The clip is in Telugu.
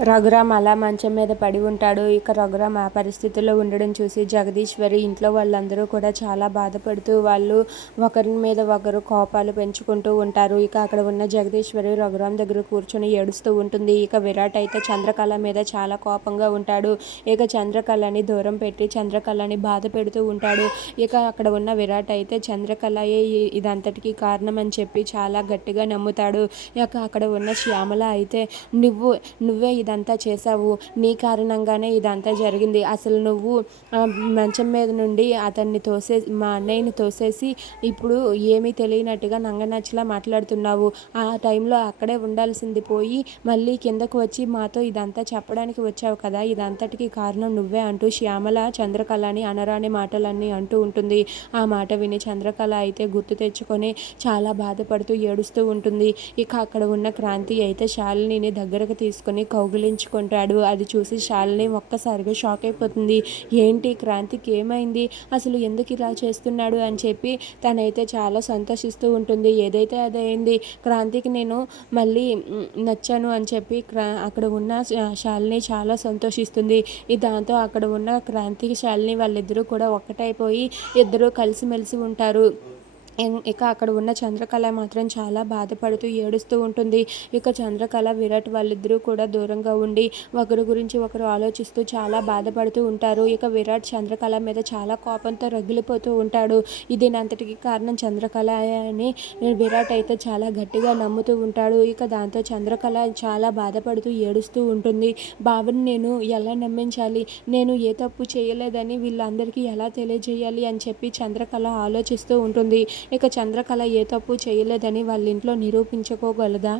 రఘురామ్ అలా మంచం మీద పడి ఉంటాడు. ఇక రఘురామ్ ఆ పరిస్థితిలో ఉండడం చూసి జగదీశ్వరి ఇంట్లో వాళ్ళందరూ కూడా చాలా బాధపడుతూ వాళ్ళు ఒకరి మీద ఒకరు కోపాలు పెంచుకుంటూ ఉంటారు. ఇక అక్కడ ఉన్న జగదీశ్వరి రఘురామ్ దగ్గర కూర్చొని ఏడుస్తూ ఉంటుంది. ఇక విరాట్ అయితే చంద్రకళ మీద చాలా కోపంగా ఉంటాడు. ఇక చంద్రకళని దూరం పెట్టి చంద్రకళని బాధ పెడుతూ ఉంటాడు. ఇక అక్కడ ఉన్న విరాట్ అయితే చంద్రకళయే ఇదంతటికీ కారణం అని చెప్పి చాలా గట్టిగా నమ్ముతాడు. ఇక అక్కడ ఉన్న శ్యామల అయితే నువ్వు నువ్వే ఇదంతా చేసావు నీ కారణంగానే ఇదంతా జరిగింది. అసలు నువ్వు మంచం మీద నుండి అతన్ని తోసే మా అన్నయ్యని తోసేసి ఇప్పుడు ఏమీ తెలియనట్టుగా నంగనచ్చలా మాట్లాడుతున్నావు. ఆ టైంలో అక్కడే ఉండాల్సింది పోయి మళ్ళీ కిందకు వచ్చి మాతో ఇదంతా చెప్పడానికి వచ్చావు కదా. ఇదంతటికి కారణం నువ్వే అంటూ శ్యామల చంద్రకళని అనరాని మాటలన్నీ అంటూ ఉంటుంది. ఆ మాట విని చంద్రకళ అయితే గుర్తు తెచ్చుకొని చాలా బాధపడుతూ ఏడుస్తూ ఉంటుంది. ఇక అక్కడ ఉన్న క్రాంతి అయితే శాలినిని దగ్గరకు తీసుకొని కౌగిలించుకుంటాడు. అది చూసి శాలిని ఒక్కసారిగా షాక్ అయిపోతుంది. ఏంటి క్రాంతికి ఏమైంది? అసలు ఎందుకు ఇలా చేస్తున్నాడు అని చెప్పి తనైతే చాలా సంతోషిస్తూ ఉంటుంది. ఏదైతే అదైంది క్రాంతికి నేను మళ్ళీ నచ్చాను అని చెప్పి క్రా అక్కడ ఉన్న శాలిని చాలా సంతోషిస్తుంది. దాంతో అక్కడ ఉన్న క్రాంతికి శాలిని వాళ్ళిద్దరూ కూడా ఒక్కటైపోయి ఇద్దరూ కలిసిమెలిసి ఉంటారు. ఇక అక్కడ ఉన్న చంద్రకళ మాత్రం చాలా బాధపడుతూ ఏడుస్తూ ఉంటుంది. ఇక చంద్రకళ విరాట్ వాళ్ళిద్దరూ కూడా దూరంగా ఉండి ఒకరి గురించి ఒకరు ఆలోచిస్తూ చాలా బాధపడుతూ ఉంటారు. ఇక విరాట్ చంద్రకళ మీద చాలా కోపంతో రగిలిపోతూ ఉంటాడు. ఇది అంతటికి కారణం చంద్రకళ అని విరాట్ అయితే చాలా గట్టిగా నమ్ముతూ ఉంటాడు. ఇక దాంతో చంద్రకళ చాలా బాధపడుతూ ఏడుస్తూ ఉంటుంది. బావని నేను ఎలా నమ్మించాలి? నేను ఏ తప్పు చేయలేదని వీళ్ళందరికీ ఎలా తెలియజేయాలి? అని చెప్పి చంద్రకళ ఆలోచిస్తూ ఉంటుంది. ఇక చంద్రకళ ఏ తప్పు చేయలేదని వాళ్ళ ఇంట్లో నిరూపించుకోగలదా?